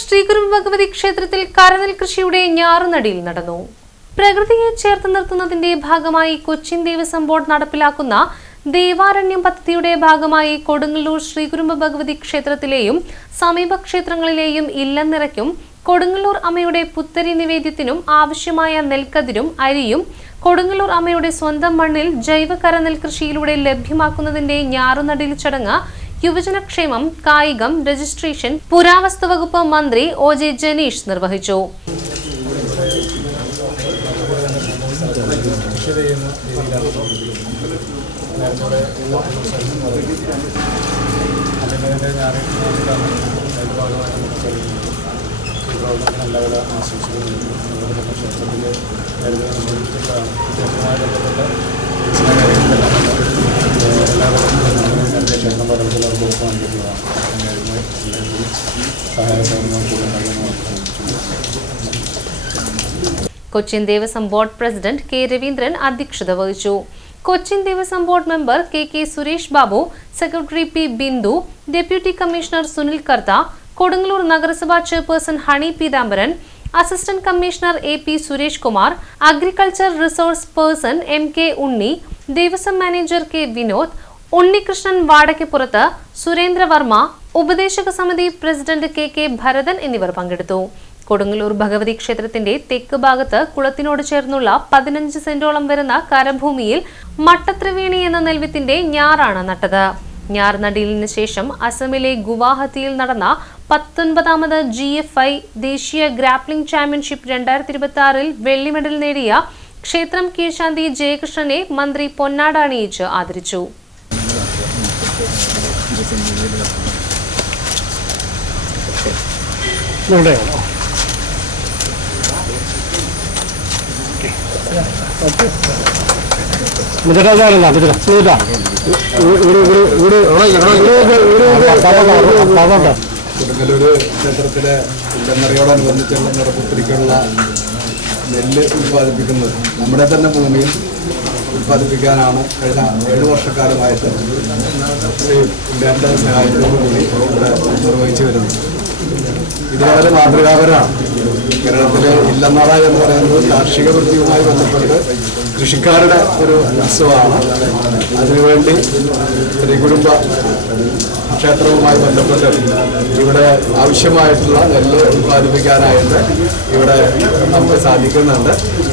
ശ്രീകുരുമ്പ ഭഗവതി ക്ഷേത്രത്തിൽ കരനെൽ കൃഷിയുടെ ഞാറുനടിയിൽ നടന്നു. പ്രകൃതിയെ ചേർത്ത് നിർത്തുന്നതിന്റെ ഭാഗമായി കൊച്ചിൻ ദേവസ്വം ബോർഡ് നടപ്പിലാക്കുന്ന ദേവാരണ്യം പദ്ധതിയുടെ ഭാഗമായി കൊടുങ്ങല്ലൂർ ശ്രീകുരുമ്പ ഭഗവതി ക്ഷേത്രത്തിലെയും സമീപ ക്ഷേത്രങ്ങളിലെയും ഇല്ലനിറയ്ക്കും കൊടുങ്ങല്ലൂർ അമ്മയുടെ പുത്തരി നിവേദ്യത്തിനും ആവശ്യമായ നെൽക്കതിരും അരിയും കൊടുങ്ങല്ലൂർ അമ്മയുടെ സ്വന്തം മണ്ണിൽ ജൈവ കരനെൽ കൃഷിയിലൂടെ ലഭ്യമാക്കുന്നതിന്റെ ഞാറുനടിയിൽ ചടങ്ങ് യുവജനക്ഷേമം, കായികം, രജിസ്ട്രേഷൻ, പുരാവസ്തു വകുപ്പ് മന്ത്രി OJ ജനീഷ് നിർവഹിച്ചു. Cochin Devaswom board president K. Raveendran അധ്യക്ഷത വഹിച്ചു. Cochin Devaswom board member KK Suresh Babu, secretary P. Bindu, deputy commissioner Sunil Kartha, Kodungallur നഗരസഭാ chairperson Honey Peethambaran, assistant commissioner AP Suresh Kumar, agriculture resource person MK Unni, Devaswom manager K. Vinod, Unnikrishnan Vadakkepurath, Surendravarma, ഉപദേശക സമിതി പ്രസിഡന്റ് KK ഭരതൻ എന്നിവർ പങ്കെടുത്തു. കൊടുങ്ങല്ലൂർ ഭഗവതി ക്ഷേത്രത്തിന്റെ തെക്ക് ഭാഗത്ത് കുളത്തിനോട് ചേർന്നുള്ള 15 സെന്റോളം വരുന്ന കരഭൂമിയിൽ മട്ടത്രിവേണി എന്ന നെൽവിത്തിന്റെ ഞാറാണ് നട്ടത്. ഞാർനടിയിലിന് ശേഷം അസമിലെ ഗുവാഹത്തിയിൽ നടന്ന 19ാമത് GFI ദേശീയ ഗ്രാപ്ലിംഗ് ചാമ്പ്യൻഷിപ്പ് 2026-ൽ വെള്ളി മെഡൽ നേടിയ ക്ഷേത്രം കീഴ്ശാന്തി ജയകൃഷ്ണനെ മന്ത്രി പൊന്നാട അണിയിച്ച് ആദരിച്ചു. കൊടുങ്ങല്ലൂർ ക്ഷേത്രത്തിലെ ഇല്ലനറിയോടനുബന്ധിച്ചുള്ള നിറപുത്തിരിക്കുള്ള നെല്ല് ഉൽപ്പാദിപ്പിക്കുന്നത് നമ്മുടെ തന്നെ ഭൂമിയിൽ ഉൽപ്പാദിപ്പിക്കാനാണ് കഴിഞ്ഞ 7 വർഷക്കാലമായിട്ട് ശ്രീ ഉണ്ണിയാരുടെ സഹായത്തോടുകൂടി ഇവിടെ നിർവഹിച്ചു വരുന്നത്. ഇത് വളരെ മാതൃകാപരമാണ്. കേരളത്തിലെ ഇല്ലനറ എന്ന് പറയുന്നത് കാർഷിക വൃത്തിയുമായി ബന്ധപ്പെട്ട് കൃഷിക്കാരുടെ ഒരു ഉത്സവമാണ്. അതിനുവേണ്ടി ശ്രീകുരുമ്പ ക്ഷേത്രവുമായി ബന്ധപ്പെട്ട് ഇവിടെ ആവശ്യമായിട്ടുള്ള നെല്ല് ഉൽപ്പാദിപ്പിക്കാനായിട്ട് ഇവിടെ നമുക്ക് സാധിക്കുന്നുണ്ട്.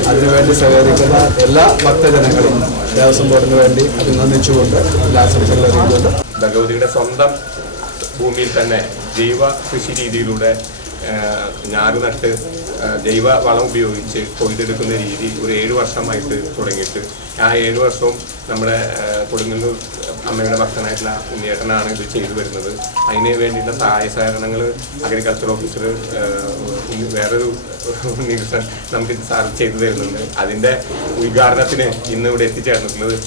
അതിനുവേണ്ടി സഹകരിക്കുന്ന എല്ലാ ഭക്തജനങ്ങളും ദേവസ്വം ബോർഡിന് വേണ്ടി അഭിനന്ദിച്ചുകൊണ്ട് എല്ലാ ആശംസകളും അറിയിച്ചുകൊണ്ട് ഭഗവതിയുടെ സ്വന്തം ഭൂമിയിൽ തന്നെ ജൈവ കൃഷി രീതിയിലൂടെ ഞാറ് നട്ട് ജൈവ വളം ഉപയോഗിച്ച് കൊയ്തെടുക്കുന്ന രീതി ഒരു 7 വർഷമായിട്ട് തുടങ്ങിയിട്ട് ആ 7 വർഷവും നമ്മുടെ കൊടുങ്ങല്ലൂർ അമ്മയുടെ ഭക്തനായിട്ടുള്ള ഉണ്ണിയേട്ടനാണ് ഇത് ചെയ്തു വരുന്നത്. അതിന് വേണ്ടിയിട്ടുള്ള സഹായ സഹകരണങ്ങൾ അഗ്രികൾച്ചർ ഓഫീസർ വേറൊരു ഉണ്ണികൃഷ്ണൻ നമുക്ക് ചെയ്തു തരുന്നുണ്ട്. അതിൻ്റെ ഉദ്ഘാടനത്തിന് ഇന്ന് ഇവിടെ എത്തിച്ചേർന്നിട്ടുള്ളത്